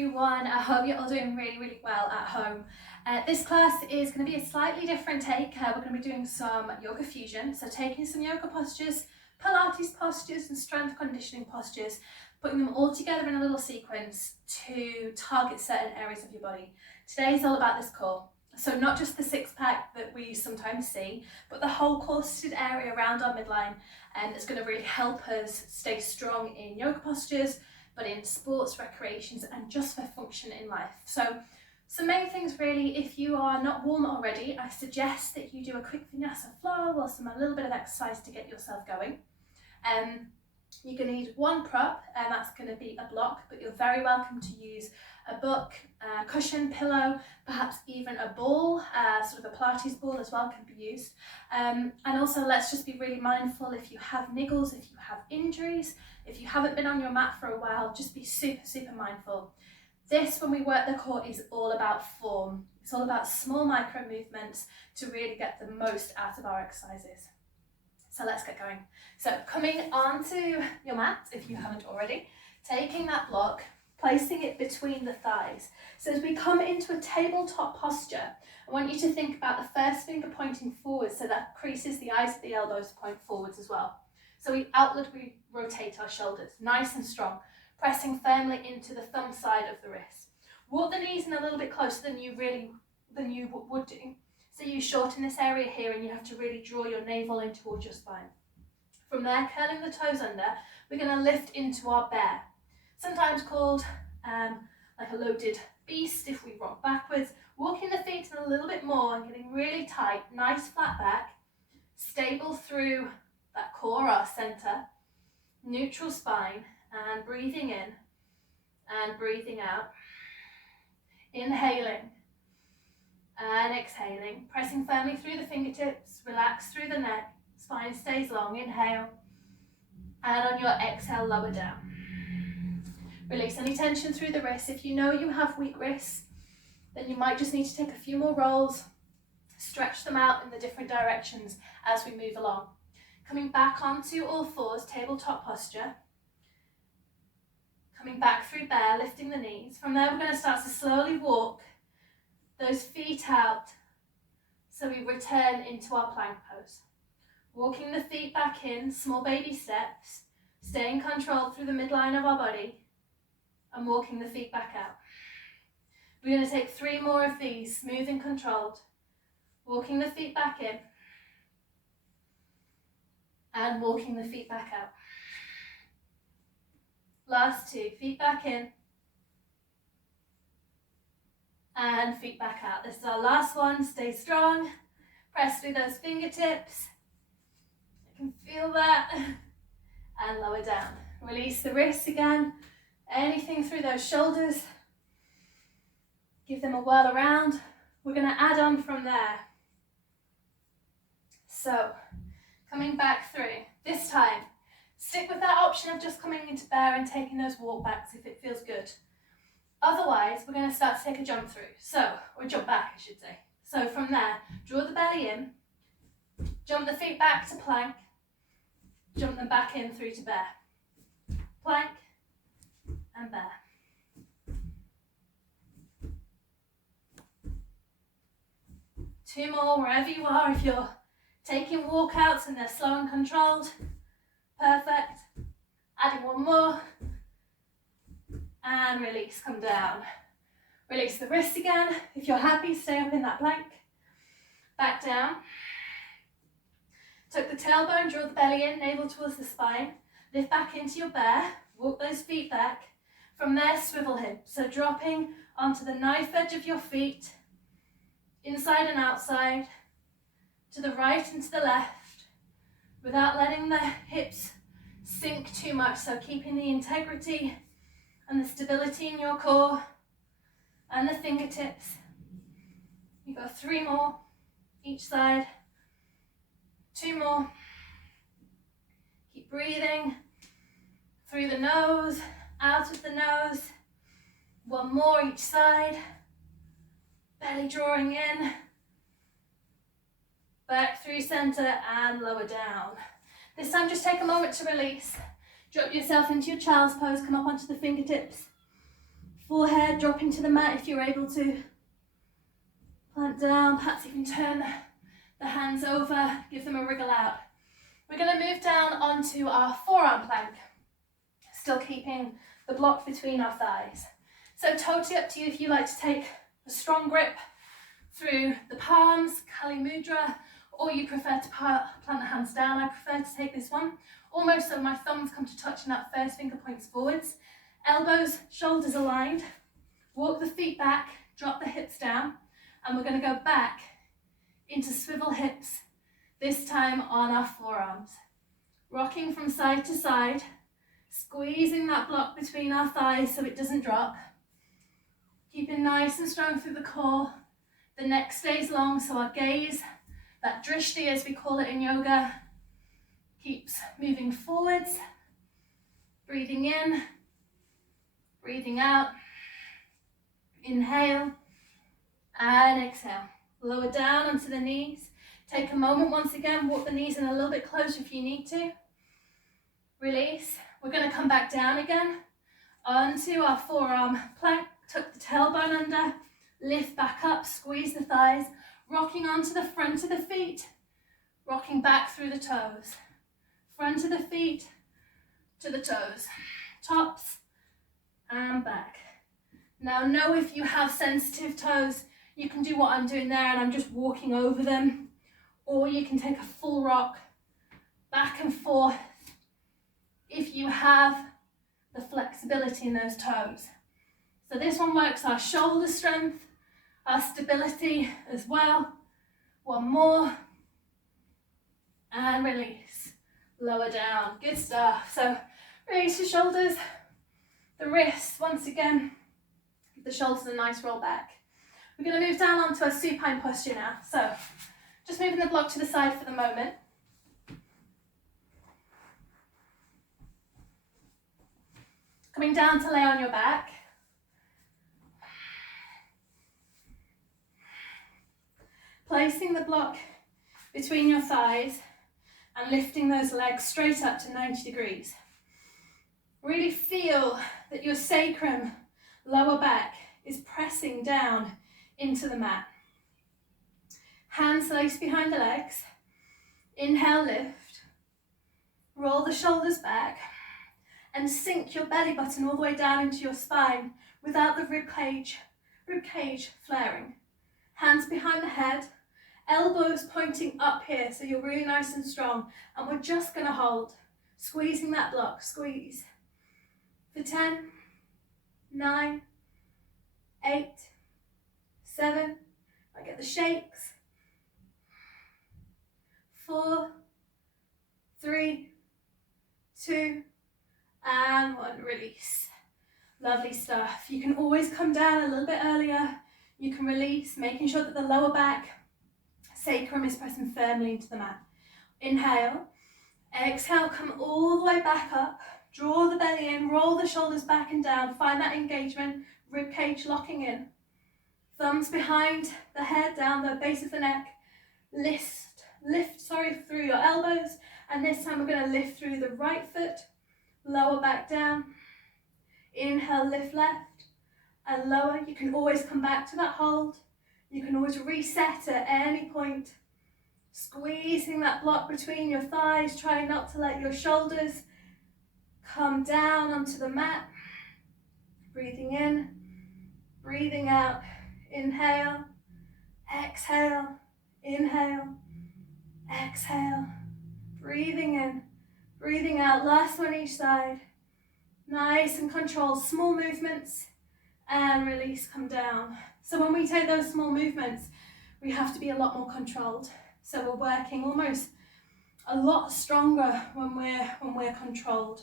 everyone. I hope you're all doing really well at home. This class is going to be a slightly different take. We're going to be doing some yoga fusion, so taking some yoga postures, Pilates postures and strength conditioning postures, putting them all together in a little sequence to target certain areas of your body. Today is all about this core. So not just the six pack that we sometimes see, but the whole core-seated area around our midline, and it's going to really help us stay strong in yoga postures, but in sports, recreations, and just for function in life. So some main things really, if you are not warm already, I suggest that you do a quick vinyasa flow or a little bit of exercise to get yourself going. You're going to need one prop, and that's going to be a block, but you're very welcome to use a book, a cushion, pillow, perhaps even a ball, sort of a Pilates ball as well can be used. And also let's just be really mindful if you have niggles, if you have injuries, if you haven't been on your mat for a while, just be super mindful. This, when we work the core, is all about form. It's all about small micro movements to really get the most out of our exercises. So let's get going. So coming onto your mat, if you haven't already, taking that block, placing it between the thighs. So as we come into a tabletop posture, I want you to think about the first finger pointing forward, so that creases the eyes of the elbows point forwards as well. So we rotate our shoulders, nice and strong, pressing firmly into the thumb side of the wrist. Walk the knees in a little bit closer than you would do. So you shorten this area here, and you have to really draw your navel in towards your spine. From there, curling the toes under, we're going to lift into our bear, sometimes called like a loaded beast if we rock backwards, walking the feet in a little bit more and getting really tight, nice flat back, stable through that core, our center, neutral spine, and breathing in and breathing out, inhaling and exhaling, pressing firmly through the fingertips, relax through the neck, spine stays long, inhale, and on your exhale, lower down. Release any tension through the wrists. If you know you have weak wrists, then you might just need to take a few more rolls, stretch them out in the different directions as we move along. Coming back onto all fours, tabletop posture. Coming back through bear, lifting the knees. From there, we're going to start to slowly walk those feet out, so we return into our plank pose. Walking the feet back in, small baby steps, staying controlled through the midline of our body, and walking the feet back out. We're going to take 3 more of these, smooth and controlled. Walking the feet back in, and walking the feet back out. Last 2, feet back in, and feet back out. This is our last one. Stay strong. Press through those fingertips. You can feel that. And lower down. Release the wrists again. Anything through those shoulders. Give them a whirl around. We're going to add on from there. So, coming back through. This time, stick with that option of just coming into bear and taking those walk backs if it feels good. Otherwise, we're going to start to take a jump through. Or jump back, I should say. So from there, draw the belly in, jump the feet back to plank, jump them back in through to bear. Plank and bear. Two more wherever you are. If you're taking walkouts and they're slow and controlled, perfect. Adding one more. And release, come down. Release the wrists again. If you're happy, stay up in that plank. Back down. Tuck the tailbone, draw the belly in, navel towards the spine. Lift back into your bear. Walk those feet back. From there, swivel hips. So dropping onto the knife edge of your feet, inside and outside, to the right and to the left, without letting the hips sink too much. So keeping the integrity and the stability in your core and the fingertips. You've got 3 more each side. 2 more. Keep breathing through the nose, out of the nose. 1 more each side. Belly drawing in. Back through center and lower down. This time just take a moment to release. Drop yourself into your child's pose, come up onto the fingertips. Forehead dropping to the mat if you're able to. Plant down, perhaps you can turn the hands over, give them a wriggle out. We're going to move down onto our forearm plank, still keeping the block between our thighs. So totally up to you if you like to take a strong grip through the palms, Kali Mudra, or you prefer to plant the hands down. I prefer to take this one, almost so my thumbs come to touch and that first finger points forwards. Elbows, shoulders aligned. Walk the feet back, drop the hips down, and we're going to go back into swivel hips, this time on our forearms. Rocking from side to side, squeezing that block between our thighs so it doesn't drop. Keeping nice and strong through the core. The neck stays long, so our gaze, that drishti as we call it in yoga, keeps moving forwards. Breathing in, breathing out. Inhale and exhale. Lower down onto the knees. Take a moment once again, walk the knees in a little bit closer if you need to. Release. We're going to come back down again onto our forearm plank. Tuck the tailbone under, lift back up, squeeze the thighs, rocking onto the front of the feet, rocking back through the toes. Front of the feet to the toes, tops and back. Now know if you have sensitive toes, you can do what I'm doing there and I'm just walking over them, or you can take a full rock back and forth if you have the flexibility in those toes. So this one works our shoulder strength, our stability as well. One more. And release. Lower down. Good stuff. So release the shoulders, the wrists once again. Give the shoulders a nice roll back. We're going to move down onto our supine posture now. So just moving the block to the side for the moment. Coming down to lay on your back. Placing the block between your thighs and lifting those legs straight up to 90 degrees. Really feel that your sacrum, lower back, is pressing down into the mat. Hands placed behind the legs. Inhale, lift. Roll the shoulders back and sink your belly button all the way down into your spine without the rib cage flaring. Hands behind the head. Elbows pointing up here, so you're really nice and strong. And we're just going to hold, squeezing that block, squeeze. For 10, 9, 8, 7, I get the shakes. 4, 3, 2, and 1, release. Lovely stuff. You can always come down a little bit earlier. You can release, making sure that the lower back, sacrum is pressing firmly into the mat. Inhale, exhale, come all the way back up, draw the belly in, roll the shoulders back and down, find that engagement, rib cage locking in. Thumbs behind the head, down the base of the neck, lift through your elbows, and this time we're going to lift through the right foot, lower back down. Inhale, lift left and lower. You can always come back to that hold. You can always reset at any point. Squeezing that block between your thighs, trying not to let your shoulders come down onto the mat. Breathing in, breathing out. Inhale, exhale, inhale, exhale. Breathing in, breathing out. Last one each side. Nice and controlled, small movements, and release, come down. So when we take those small movements, we have to be a lot more controlled. So we're working almost a lot stronger when we're controlled.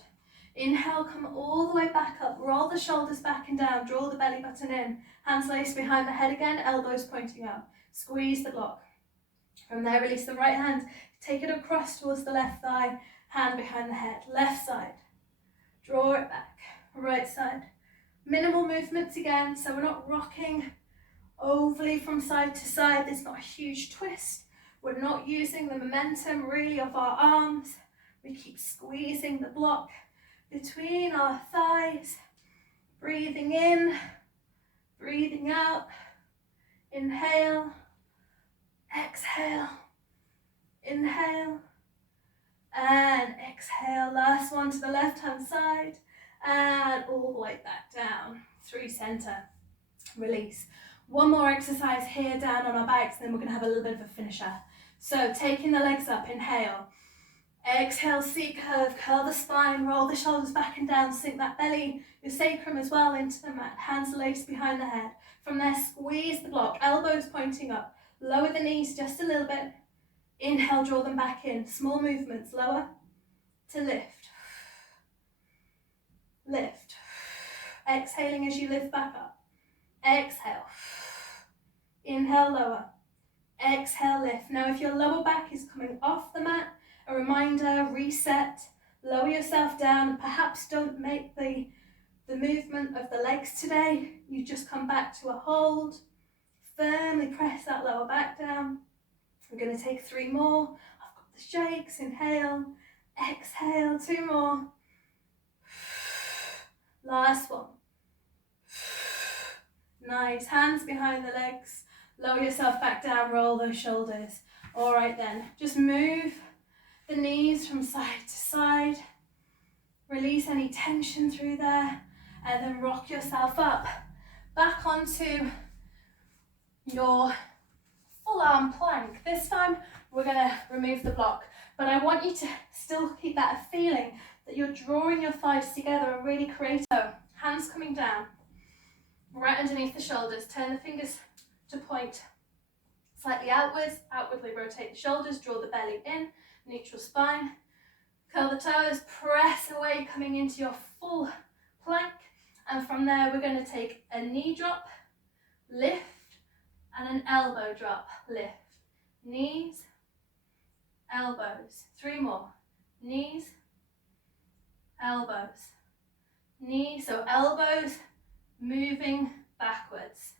Inhale, come all the way back up, roll the shoulders back and down, draw the belly button in, hands laced behind the head again, elbows pointing up. Squeeze the block. From there, release the right hand, take it across towards the left thigh, hand behind the head, left side. Draw it back, right side. Minimal movements again, so we're not rocking overly from side to side. There's not a huge twist. We're not using the momentum really of our arms. We keep squeezing the block between our thighs. Breathing in, breathing out. Inhale, exhale, inhale, and exhale. Last one to the left-hand side, and all the way back down through center. Release. One more exercise here down on our backs, then we're going to have a little bit of a finisher. So taking the legs up, inhale. Exhale, C-curve, curl the spine, roll the shoulders back and down, sink that belly, your sacrum as well into the mat. Hands laced behind the head. From there, squeeze the block, elbows pointing up. Lower the knees just a little bit. Inhale, draw them back in. Small movements, lower to lift. Lift. Exhaling as you lift back up. Exhale. Inhale, lower. Exhale, lift. Now if your lower back is coming off the mat, a reminder, reset, lower yourself down. Perhaps don't make the movement of the legs today. You just come back to a hold. Firmly press that lower back down. We're going to take 3 more. I've got the shakes. Inhale, exhale, 2 more. Last one. Nice. Hands behind the legs. Lower yourself back down, roll those shoulders. All right then, just move the knees from side to side. Release any tension through there, and then rock yourself up back onto your full arm plank. This time we're going to remove the block, but I want you to still keep that feeling that you're drawing your thighs together and really create a hands coming down right underneath the shoulders. Turn the fingers to point slightly outwards, outwardly rotate the shoulders, draw the belly in, neutral spine, curl the toes, press away coming into your full plank, and from there we're going to take a knee drop, lift, and an elbow drop, lift, knees, elbows, 3 more, knees, elbows, knees, so elbows moving backwards.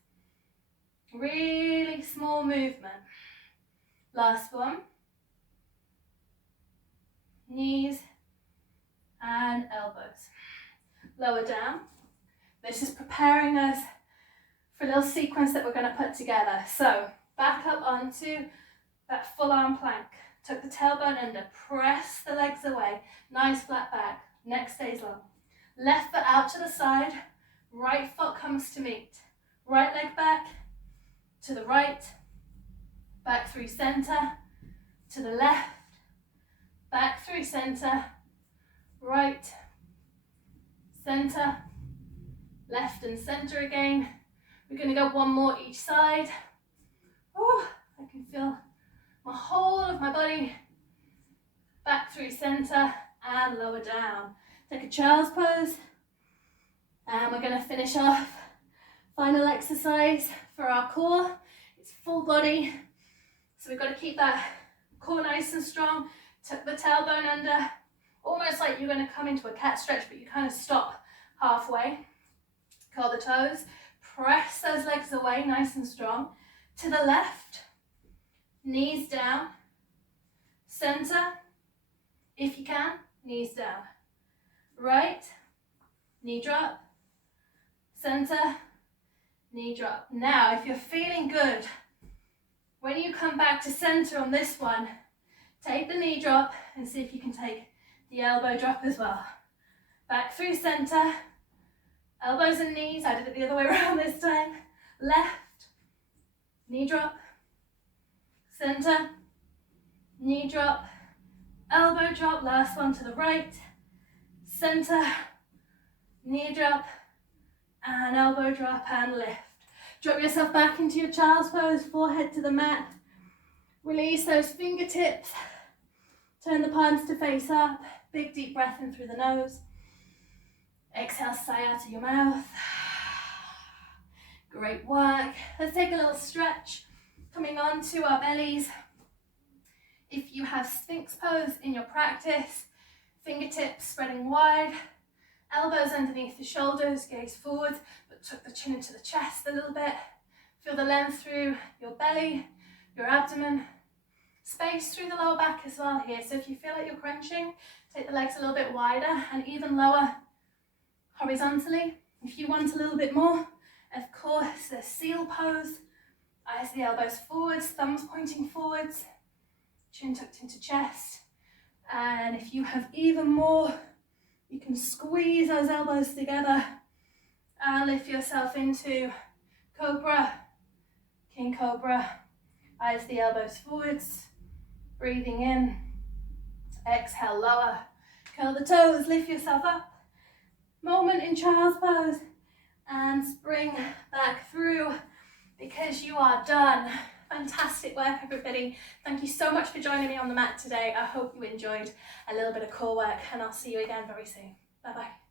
Really small movement. Last one. Knees and elbows. Lower down. This is preparing us for a little sequence that we're going to put together. So back up onto that full arm plank. Tuck the tailbone under. Press the legs away. Nice flat back. Neck stays long. Left foot out to the side. Right foot comes to meet. Right leg back. To the right, back through center, to the left, back through center, right, center, left and center again. We're going to go 1 more each side. Oh, I can feel my whole of my body. Back through center and lower down. Take a child's pose, and we're going to finish off. Final exercise for our core. It's full body, so we've got to keep that core nice and strong. Tuck the tailbone under, almost like you're going to come into a cat stretch, but you kind of stop halfway. Curl the toes, press those legs away nice and strong. To the left, knees down, center, if you can, knees down. Right, knee drop, center, knee drop. Now, if you're feeling good, when you come back to center on this one, take the knee drop and see if you can take the elbow drop as well. Back through center, elbows and knees. I did it the other way around this time. Left, knee drop, center, knee drop, elbow drop. Last one to the right, center, knee drop, and elbow drop and lift. Drop yourself back into your child's pose, forehead to the mat. Release those fingertips. Turn the palms to face up. Big deep breath in through the nose. Exhale, sigh out of your mouth. Great work. Let's take a little stretch. Coming on to our bellies. If you have Sphinx pose in your practice, fingertips spreading wide. Elbows underneath the shoulders, gaze forward, but tuck the chin into the chest a little bit. Feel the length through your belly, your abdomen. Space through the lower back as well here. So if you feel like you're crunching, take the legs a little bit wider and even lower horizontally. If you want a little bit more, of course, the seal pose. Eyes the elbows forwards, thumbs pointing forwards, chin tucked into chest. And if you have even more, you can squeeze those elbows together and lift yourself into Cobra, King Cobra. Eyes the elbows forwards, breathing in. Exhale, lower. Curl the toes, lift yourself up. Moment in child's pose. And spring back through because you are done. Fantastic work, everybody. Thank you so much for joining me on the mat today. I hope you enjoyed a little bit of core work, and I'll see you again very soon. Bye-bye.